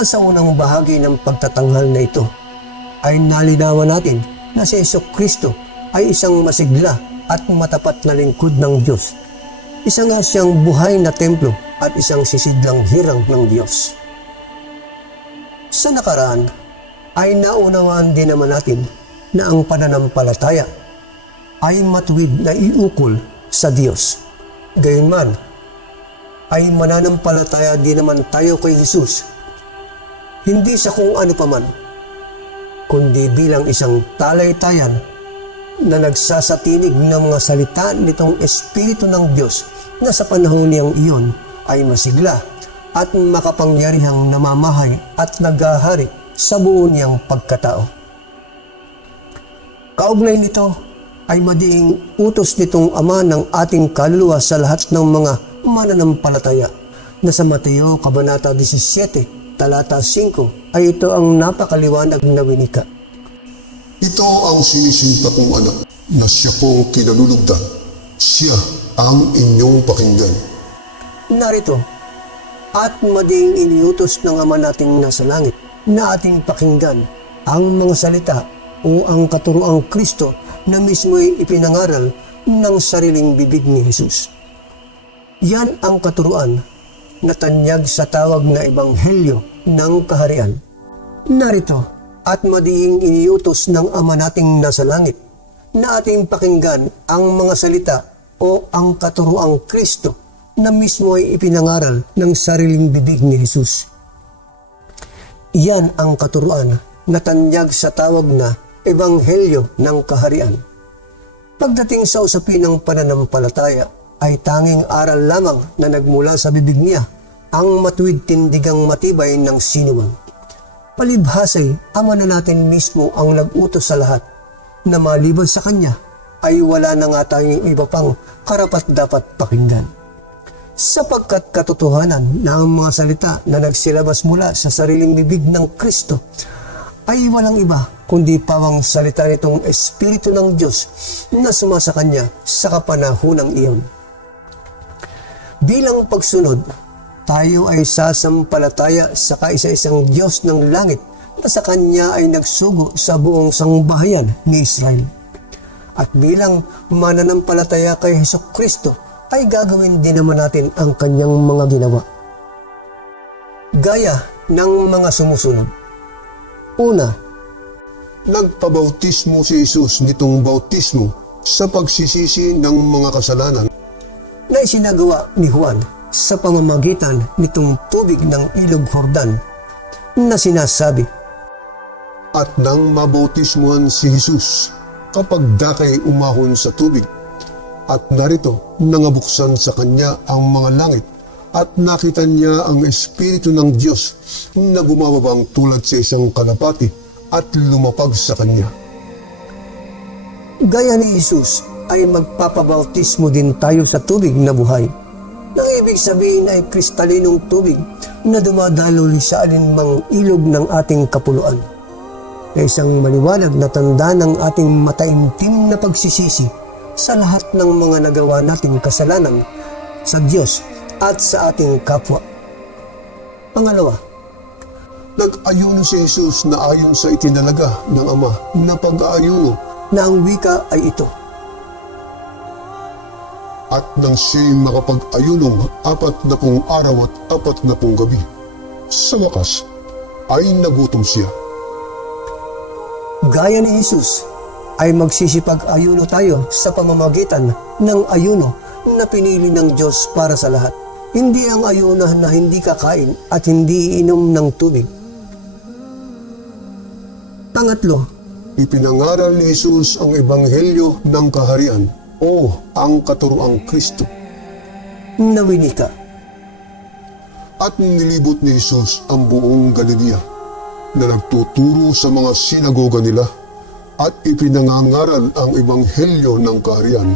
Mula sa unang bahagi ng pagtatanghal na ito, ay nalinawan natin na si Yeso Kristo ay isang masigla at matapat na lingkod ng Diyos. Isa nga siyang buhay na templo at isang sisidlang hirang ng Diyos. Sa nakaraan, ay naunawaan din naman natin na ang pananampalataya ay matuwid na iukol sa Diyos. Gayunman, ay mananampalataya din naman tayo kay Jesus. Hindi sa kung ano paman, kundi bilang isang talaytayan na nagsasatinig ng mga salita nitong Espiritu ng Diyos na sa panahon niyang iyon ay masigla at makapangyarihang namamahay at naghahari sa buo niyang pagkatao. Kaugnay nito ay madiing utos nitong Ama ng ating kaluluwa sa lahat ng mga mananampalataya na sa Mateo Kabanata 17, talata 5 ay ito ang napakaliwanag na winika. Ito ang sinisinta kong anak na siya kong kinalulugdan. Siya ang inyong pakinggan. Narito, at madiing iniutos ng Ama nating nasa langit na ating pakinggan ang mga salita o ang katuroang Kristo na mismo'y ipinangaral ng sariling bibig ni Jesus. Yan ang katuruan na tanyag sa tawag na ebanghelyo ng kaharian. Narito, at madiing iniutos ng Ama nating nasa langit na ating pakinggan ang mga salita o ang katuroang Kristo na mismo ay ipinangaral ng sariling bibig ni Jesus. Iyan ang katuruan na tanyag sa tawag na Ebanghelyo ng Kaharian. Pagdating sa usapin ng pananampalataya ay tanging aral lamang na nagmula sa bibig niya ang matuwid tindigang matibay ng sinuman. Palibhasay, ama na natin mismo ang nag-utos sa lahat na maliban sa kanya ay wala na nga tayong iba pang karapat dapat pakinggan sapagkat katotohanan na ang mga salita na nagsilabas mula sa sariling bibig ng Kristo ay walang iba kundi pawang salita nitong Espiritu ng Diyos na sumasa kanya sa kapanahunang iyon. Bilang pagsunod, tayo ay sasampalataya sa kaisa-isang Diyos ng langit na sa kanya ay nagsugo sa buong sangbahayan ni Israel. At bilang mananampalataya kay Heso Kristo, ay gagawin din naman natin ang kanyang mga ginawa. Gaya ng mga sumusunod. Una, Nagpabautismo si Jesus nitong bautismo sa pagsisisi ng mga kasalanan na isinagawa ni Juan sa pamamagitan nitong tubig ng ilog Hordan na sinasabi, at nang mabautismuhan si Jesus kapag dakay umahon sa tubig. At narito, nangabuksan sa kanya ang mga langit at nakita niya ang Espiritu ng Diyos na bumababang tulad sa isang kalapati at lumapag sa kanya. Gaya ni Jesus ay magpapabautismo din tayo sa tubig na buhay. Nang ibig sabihin ay kristalinong tubig na dumadaloy sa alinmang ilog ng ating kapuluan. Na isang maliwanag na tanda ng ating mataimtim na pagsisisi sa lahat ng mga nagawa nating kasalanan sa Diyos at sa ating kapwa. Pangalawa, Nag-ayuno si Jesus na ayon sa itinalaga ng Ama na pag-aayuno na ang wika ay ito. At nang siya'y makapag-ayunong apat na pong araw at apat na pong gabi. Sa wakas, ay nagutom siya. Gaya ni Jesus, ay magsisipag-ayuno tayo sa pamamagitan ng ayuno na pinili ng Diyos para sa lahat. Hindi ang ayuno na hindi kakain at hindi iinom ng tubig. Pangatlo, Ipinangaral ni Jesus ang ebanghelyo ng kaharian o ang katuroang Kristo. na winika. At nilibot ni Jesus ang buong Galilea na nagtuturo sa mga sinagoga nila at ipinangangaral ang ebanghelyo ng kaharian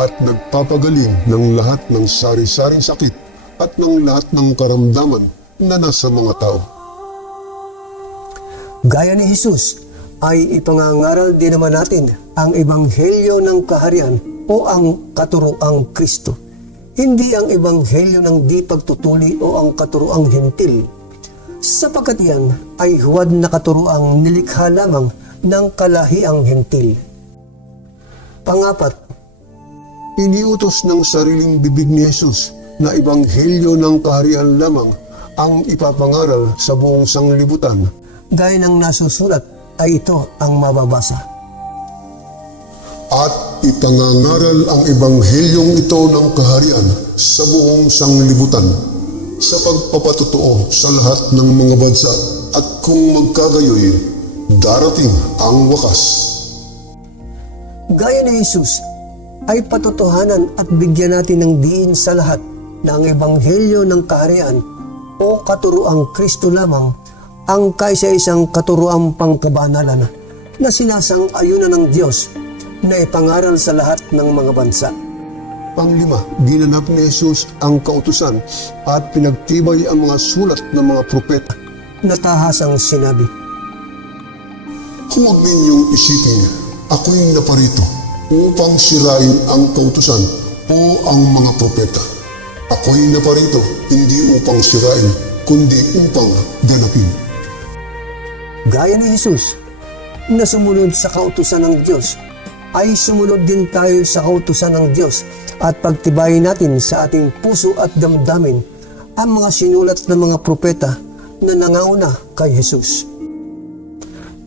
at nagpapagaling ng lahat ng sari-saring sakit at ng lahat ng karamdaman na nasa mga tao. Gaya ni Jesus, ay ipangangaral din naman natin ang ebanghelyo ng kaharian o ang katuroang Kristo. Hindi ang ebanghelyo ng di pagtutuli o ang katuroang hentil. sapagkat yan ay huwad na katuroang nilikha lamang ng kalahiang hentil. Pangapat, Iniutos ng sariling bibig ni Jesus na ebanghelyo ng kaharian lamang ang ipapangaral sa buong sanglibutan. gaya ng nasusulat ay ito ang mababasa. At ipangangaral ang ebanghelyong ito ng kaharian sa buong sanglibutan sa pagpapatotoo sa lahat ng mga bansa at kung magkagayoy, darating ang wakas. Gaya ni Jesus ay patotohanan at bigyan natin ng diin sa lahat na ang ebanghelyo ng kaharian o katuruang Kristo lamang ang kaisa-isang katuruang pangkabanalan na sinasang-ayunan ng Diyos na ipangaral sa lahat ng mga bansa. Panglima, ginanap ni Jesus ang kautusan at pinagtibay ang mga sulat ng mga propeta. Natahasang sinabi, Huwag ninyong isipin, ako'y naparito upang sirain ang kautusan o ang mga propeta. Ako'y naparito hindi upang sirain, kundi upang ganapin. Gaya ni Jesus na sumunod sa kautusan ng Diyos, ay sumunod din tayo sa kautusan ng Diyos at pagtibayin natin sa ating puso at damdamin ang mga sinulat ng mga propeta na nangauna kay Jesus.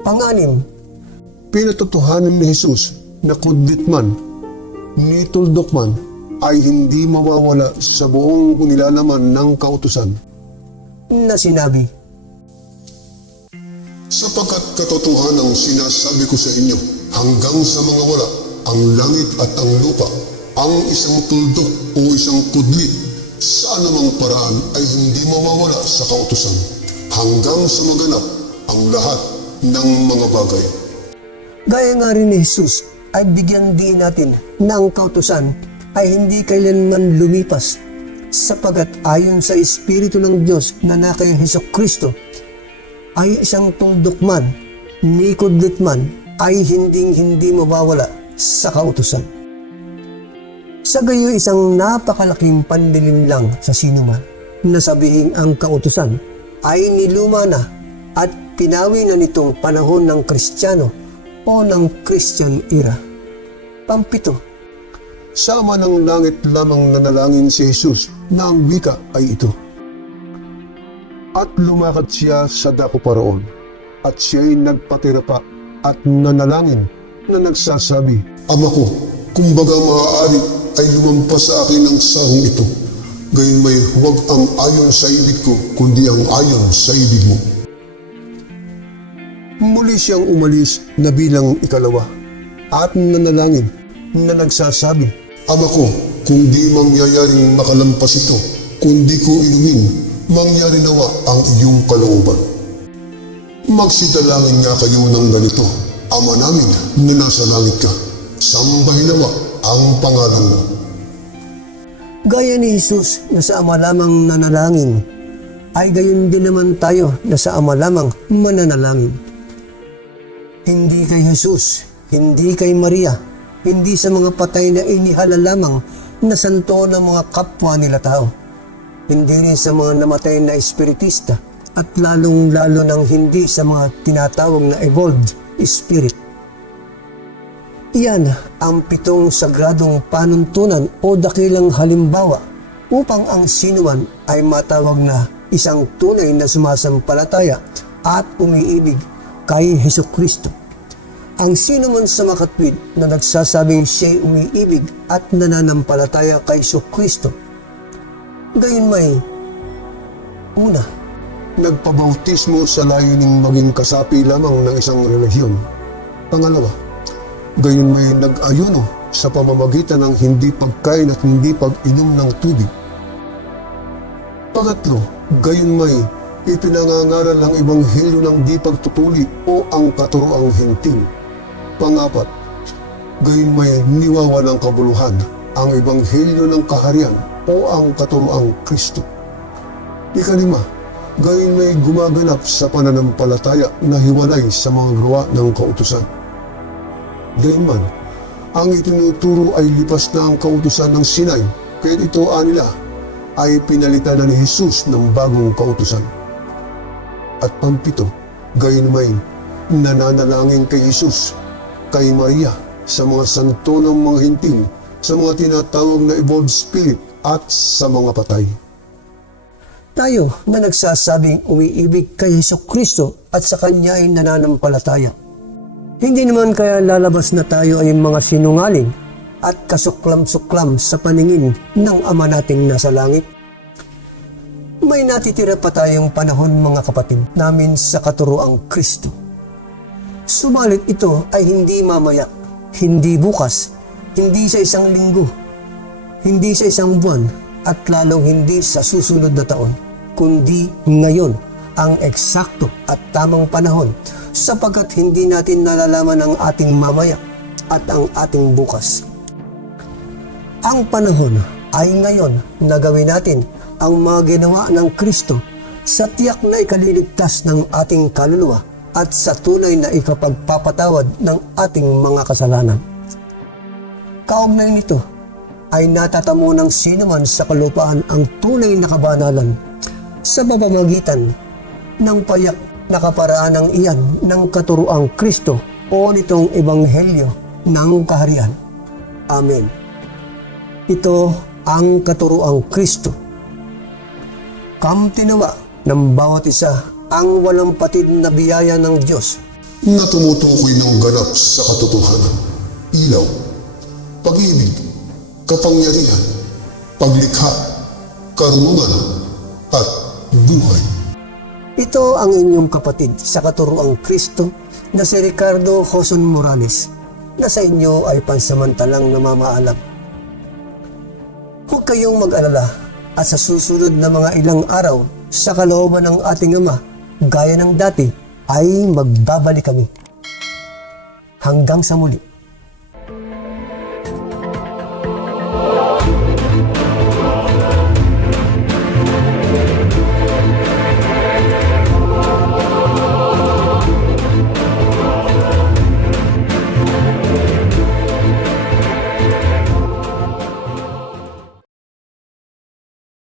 Panganim, Pinatotohanan ni Jesus na kundit man, nituldok man, ay hindi mawawala sa buong nilalaman ng kautusan. na sinabi, Sapagkat katotohanan ang sinasabi ko sa inyo, hanggang sa mga wala, ang langit at ang lupa, ang isang tuldok o isang kudlit, sa anumang paraan ay hindi mawawala sa kautusan, hanggang sa maganap ang lahat ng mga bagay. Gaya nga rin ni Jesus ay bigyan din natin na ang ay hindi kailanman lumipas sapagat ayon sa Espiritu ng Diyos na na kay Heso Kristo ay isang tuldok man, ni kudlit man, ay hinding hindi mawawala sa kautusan. Sa gayo isang napakalaking pandilim lang sa sinuman na sabihing ang kautusan ay niluma na at pinawi na nitong panahon ng Kristiyano o ng Christian era. Pampito, Sama ng langit lamang nanalangin si Jesus na ang wika ay ito. At lumakad siya sa dako paroon, at siya'y nagpatira pa at nanalangin na nagsasabi, Ama ko, kumbaga maaari ay lumampas sa akin ang sahong ito. Gayon may huwag ang ayon sa ibig ko, kundi ang ayon sa ibig mo. Muli siyang umalis na bilang ikalawa at nanalangin na nagsasabi, Ama ko, kung di mangyayaring makalampas ito, kundi ko inumin, mangyari nawa ang iyong kalooban. Magsidalangin nga kayo ng ganito, Ama namin na nasa langit ka, sambahin nawa ang pangalan mo. gaya ni Jesus na sa Ama lamang nanalangin, ay gayon din naman tayo na sa Ama lamang mananalangin. Hindi kay Jesus, hindi kay Maria, hindi sa mga patay na inihala lamang na santo ng mga kapwa nila tao. Hindi rin sa mga namatay na espiritista at lalong-lalo ng hindi sa mga tinatawag na evolved spirit. Iyan ang pitong sagradong panuntunan o dakilang halimbawa upang ang sinuman ay matawag na isang tunay na sumasampalataya at umiibig kay Heso Kristo. Ang sino man sa makatwid na nagsasabing siya'y umiibig at nananampalataya kay Heso Kristo, gayon may una, Nagpabautismo sa layuning maging kasapi lamang ng isang relihiyon. Pangalawa, gayon may nag-ayuno sa pamamagitan ng hindi pagkain at hindi pag-inom ng tubig. Pangatlo, gayon may ipinangangaral ng ebanghelyo ng di pagtutuli o ang katuroang hentil. Pangapat, gayon may niwawalang kabuluhan ang ebanghelyo ng kaharian o ang katuroang Kristo. Ikalima, gayon may gumaganap sa pananampalataya na hiwalay sa mga gawa ng kautusan. Gayunman, ang itinuturo ay lipas na ang kautusan ng Sinai, kaya ito anila ay pinalitan na ni Jesus ng bagong kautusan. at pampito, gayunmay, nananalangin kay Jesus, kay Maria, sa mga santo ng mga hinting, sa mga tinatawag na evolved spirit at sa mga patay. Tayo na nagsasabing umiibig kay Yeso Kristo at sa Kanya ay nananampalataya. Hindi naman kaya lalabas na tayo ay mga sinungaling at kasuklam-suklam sa paningin ng Ama nating nasa langit. May natitira pa tayong panahon mga kapatid namin sa katuroang Kristo. Subalit ito ay hindi mamaya, hindi bukas, hindi sa isang linggo, hindi sa isang buwan, at lalong hindi sa susunod na taon, kundi ngayon ang eksakto at tamang panahon sapagkat hindi natin nalalaman ang ating mamaya at ang ating bukas. Ang panahon ay ngayon na gawin natin ang mga ginawa ng Kristo sa tiyak na ikaliligtas ng ating kaluluwa at sa tunay na ikapagpapatawad ng ating mga kasalanan. Kaugnay nito ay natatamo ng sino man sa kalupaan ang tunay na kabanalan sa babamagitan ng payak na kaparaan ng iyan ng katuruang Kristo o nitong Ebanghelyo ng Kaharian. Amen. Ito ang katuruang Kristo. Kamtinawa ng bawat isa ang walang patid na biyaya ng Diyos na tumutukoy ng ganap sa katotohanan, ilaw, pag-ibig, kapangyarihan, paglikha, karunungan, buhay. Ito ang inyong kapatid sa katuruang Kristo na si Ricardo Joson Morales na sa inyo ay pansamantalang namamaalam. Huwag kayong mag-alala at sa susunod na mga ilang araw sa kalooban ng ating Ama, gaya ng dati, ay magbabalik kami. Hanggang sa muli.